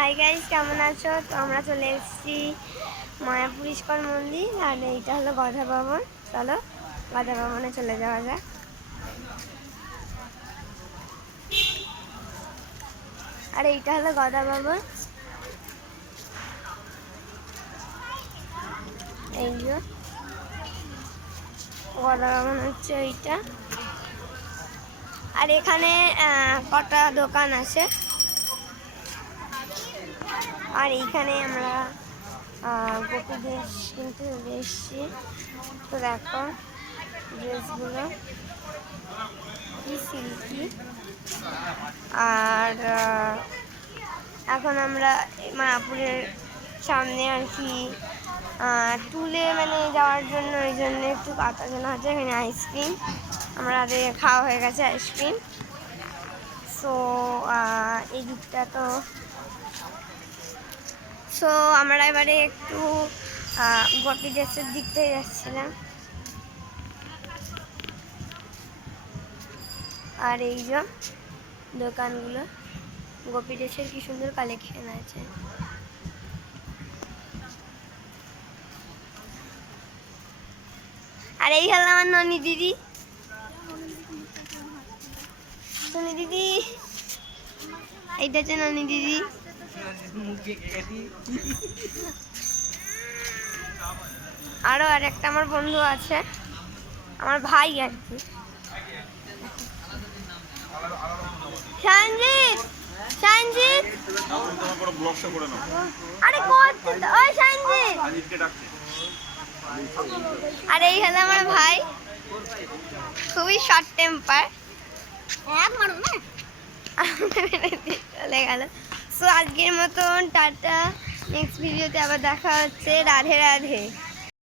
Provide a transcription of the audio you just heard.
Hi guys, কেমন আছো? তো আমরা চলে এসেছি মায়াপুর ইস্কন মন্দির, আর এইটা হলো গধা ভবন। চলো গধা ভবনে চলে যাওয়া যাক। আর এইটা হলো গধা ভবন। এই যে গধা ভবন হচ্ছে এইটা। আর এখানে কটা দোকান আছে। আর এইখানে আমরা গোপী ড্রেস কিনতে চলে এসেছি। তো দেখো ড্রেসগুলো কি সিল্কি। আর এখন আমরা মায়াপুরের সামনে আর কি টুলে যাওয়ার জন্য, ওই জন্য একটু কথা জানা হচ্ছে। এখানে আইসক্রিম আমাদের খাওয়া হয়ে গেছে আইসক্রিম। সো এই দিকটা তো আমরা এবারে একটু গোপী ড্রেসের দিক থেকে যাচ্ছিলাম। আর এই যে দোকানগুলো, গোপী ড্রেসের কি সুন্দর কালেকশন আছে। আর এই হলো আমার ননি দিদি। ননি দিদি, এইটা হচ্ছে ননি দিদি। আরো আরেকটা আমার বন্ধু আছে, আমার ভাই আর কি, সঞ্জিত। সঞ্জিত, আরে ওই সঞ্জিত। আর এই হলো আমার ভাই, খুবই শর্ট টেম্পার। চলে গেল। সো আজকের মতন টাটা, নেক্সট ভিডিওতে আবার দেখা হচ্ছে। রাধে রাধে।